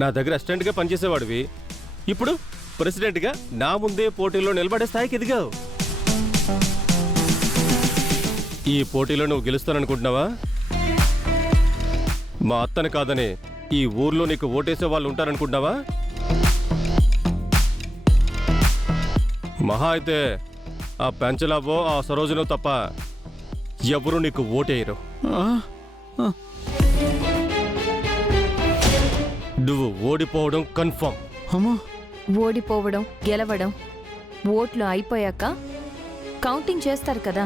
నా దగ్గర అసిస్టెంట్గా పనిచేసేవాడివి, ఇప్పుడు ప్రెసిడెంట్గా నా ముందే పోటీలో నిలబడే స్థాయికి ఎదిగావు. ఈ పోటీలో నువ్వు గెలుస్తాననుకుంటున్నావా? మా అత్తను కాదని ఈ ఊర్లో నీకు ఓటేసే వాళ్ళు ఉంటారనుకుంటున్నావా? మహా అయితే ఆ పెంచలావో ఆ సరోజనో తప్ప ఎవరు నీకు ఓటేయరు. నువ్వు ఓడిపోవడం కన్ఫర్మ్. ఓడిపోవడం గెలవడం ఓట్లు అయిపోయాక కౌంటింగ్ చేస్తారు కదా,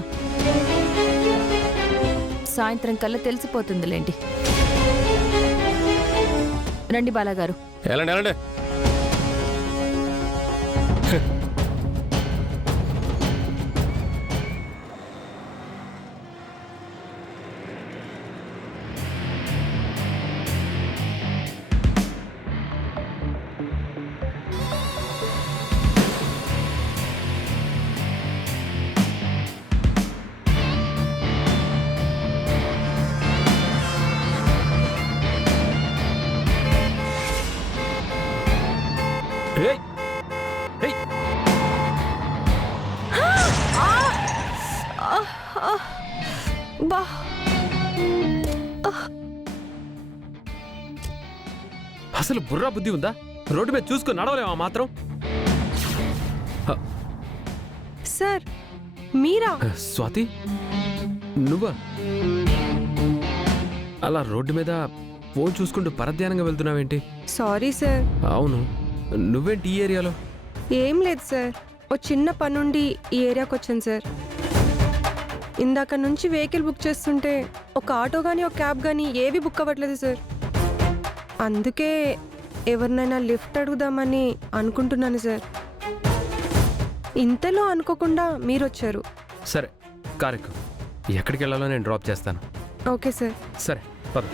సాయంత్రం కల్లా తెలిసిపోతుందిలేండి. రండి బాలాగారు. ఎలాండి అసలు బుర్రా బుద్ధి ఉందా? రోడ్డు మీద చూసుకొని నడవలేమా మాత్రం? సార్ మీరా? స్వాతి నువ్వా? అలా రోడ్డు మీద ఫోన్ చూసుకుంటూ పరధ్యానంగా వెళ్తున్నావేంటి? Sorry sir. అవును, నువ్వేంటి ఈ ఏరియాలో? ఏం లేదు సార్, ఓ చిన్న పనుండి ఈ ఏరియాకి వచ్చాను సార్. ఇందాక నుంచి వెహికల్ బుక్ చేస్తుంటే ఒక ఆటో కానీ ఒక క్యాబ్ కానీ ఏవి బుక్ అవ్వట్లేదు సార్. అందుకే ఎవరినైనా లిఫ్ట్ అడుగుదామని అనుకుంటున్నాను సార్. ఇంతలో అనుకోకుండా మీరు వచ్చారు. సరే కారెక్కు, ఎక్కడికి వెళ్ళాలో నేను డ్రాప్ చేస్తాను. Okay sir. సరే పద.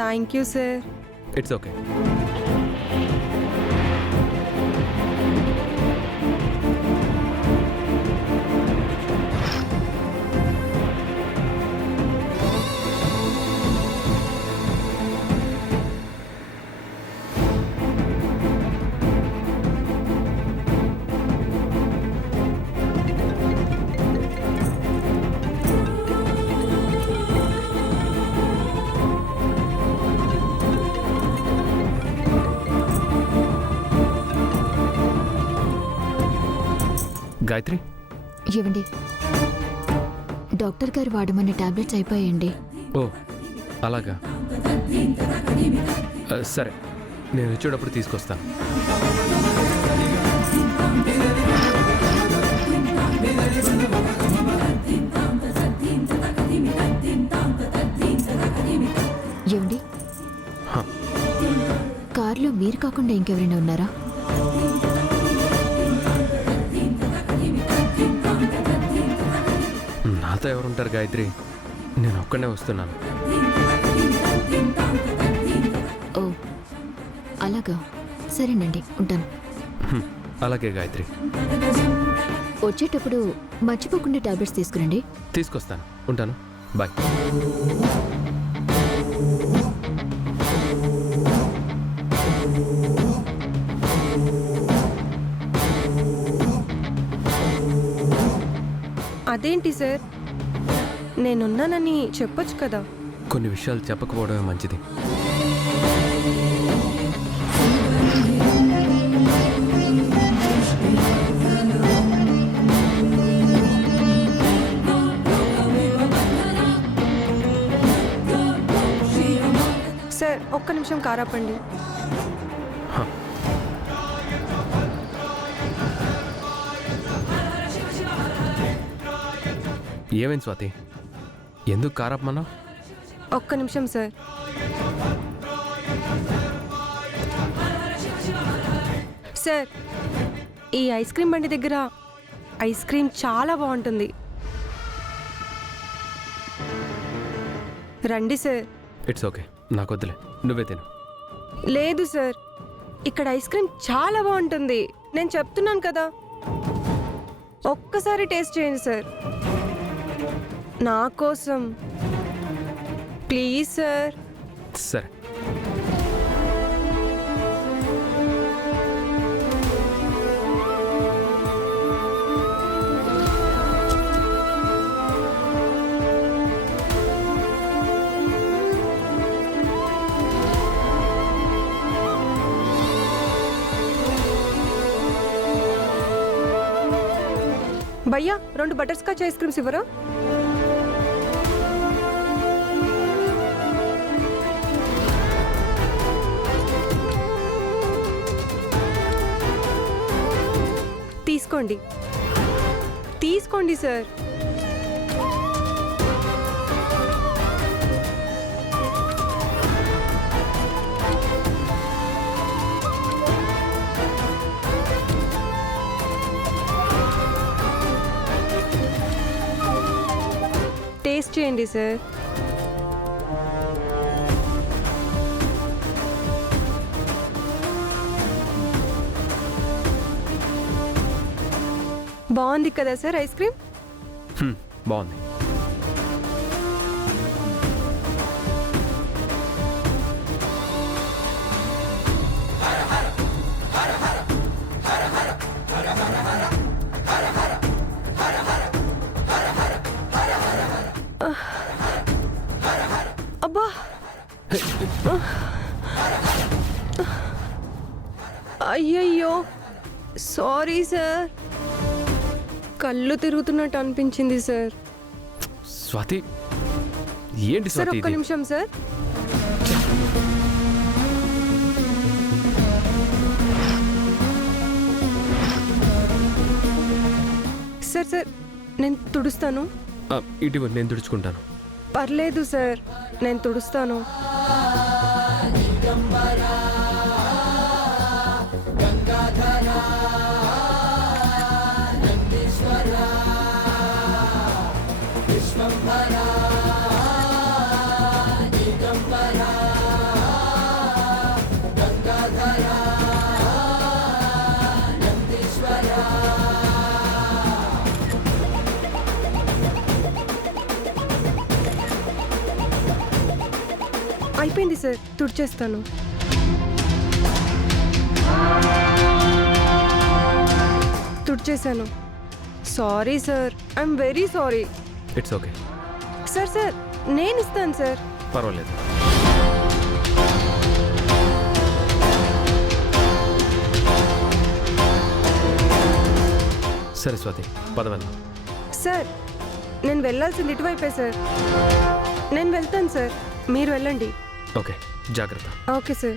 Thank you sir. It's okay. Gayatri, ఇవ్వండి. డాక్టర్ గారు వాడమన్న టాబ్లెట్స్ అయిపోయాయండి. ఓ అలాగా, సరే నేను వచ్చేటప్పుడు తీసుకొస్తాను. ఏమండి, కార్లో మీరు కాకుండా ఇంకెవరైనా ఉన్నారా? నాతో ఎవరుంటారు గాయత్రి, నేను ఒక్కడే వస్తున్నాను. ఓ అలాగా, సరేనండి, ఉంటాను. అలాగే గాయత్రి. వచ్చేటప్పుడు మర్చిపోకుండా టాబ్లెట్స్ తీసుకురండి. తీసుకొస్తాను, ఉంటాను, బాయ్. అదేంటి సార్, నేనున్నానని చెప్పొచ్చు కదా. కొన్ని విషయాలు చెప్పకపోవడమే మంచిది. సార్ ఒక్క నిమిషం కారాపండి. ఏమైంది స్వాతి, ఎందుకు కారాపమన్నా? ఒక్క నిమిషం సార్. సార్ ఈ ఐస్ క్రీమ్ బండి దగ్గర ఐస్ క్రీమ్ చాలా బాగుంటుంది, రండి సార్. ఇట్స్ ఓకే, నాకు వద్దులే, నువ్వే తిను. లేదు సార్, ఇక్కడ ఐస్ క్రీమ్ చాలా బాగుంటుంది, నేను చెప్తున్నాను కదా. ఒక్కసారి టేస్ట్ చేయండి సార్, నా కోసం ప్లీజ్ సార్. సరే. భయ్యా 2 బటర్ స్కాచ్ ఐస్ క్రీమ్స్ ఇవ్వరా? తీసుకోండి తీసుకోండి సార్. టేస్ట్ చేయండి సార్. బాగుంది కదా సార్ ఐస్ క్రీమ్? బాగుంది. అబ్బా అయ్యయ్యో సారీ సార్, కళ్ళు తిరుగుతున్నట్టు అనిపించింది సార్. స్వాతి, ఏంటి సార్ స్వాతి ఒక్క ఇది? నిమిషం సార్. సార్ సార్ నేను తుడుస్తాను. ఇటు నేను తుడుచుకుంటాను. పర్లేదు సార్, నేను తుడుస్తాను. అయిపోయింది సార్, తుడిచేస్తాను. తుడిచేశాను. Sorry sir, I'm very sorry. It's okay. Sir sir నేను ఇస్తాను సార్. పర్వాలేదు. సరే స్వాతి, పదవల్ల. సార్ నేను వెళ్ళాల్సింది ఇటువైపే సార్. నేను వెళ్తాను సార్, మీరు వెళ్ళండి. ఓకే, జాగ్రత్త. Okay sir.